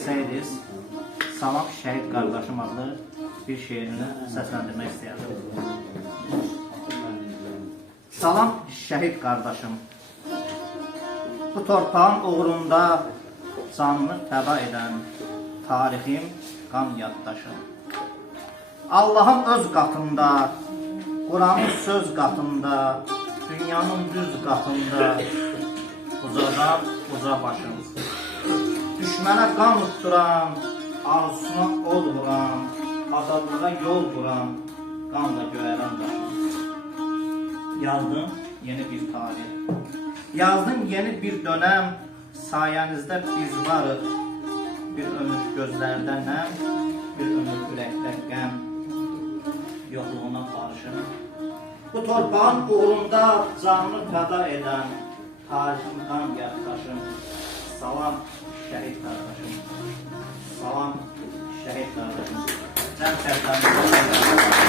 versəydiniz, Salam Şəhid Qardaşım adlı bir şeirini səsləndirmək istəyərdim. Salam şəhid qardaşım, bu torpağın uğrunda canını fəda edən tarixim, qan yaddaşım. Allahın öz qatında, Quranın söz qatında, dünyanın düz qatında ucadan uca başım. Düşmənə qan utduran, arzusuna od vuran, azadlığa yol vuran, qanla göyərən başım. Yazdım yeni bir tarih, yazdım yeni bir dönem, sayənizdə biz varıq. Bir ömür gözlərdə nəm, bir ömür ürəkdə qəm, yoxluğuna qarşı. Bu torpağın uğrunda canını fəda edən tarixim, qan yaddaşım. Salam şəhid qardaşım, salam şəhid qardaşım. Cəm şəhidlərimizə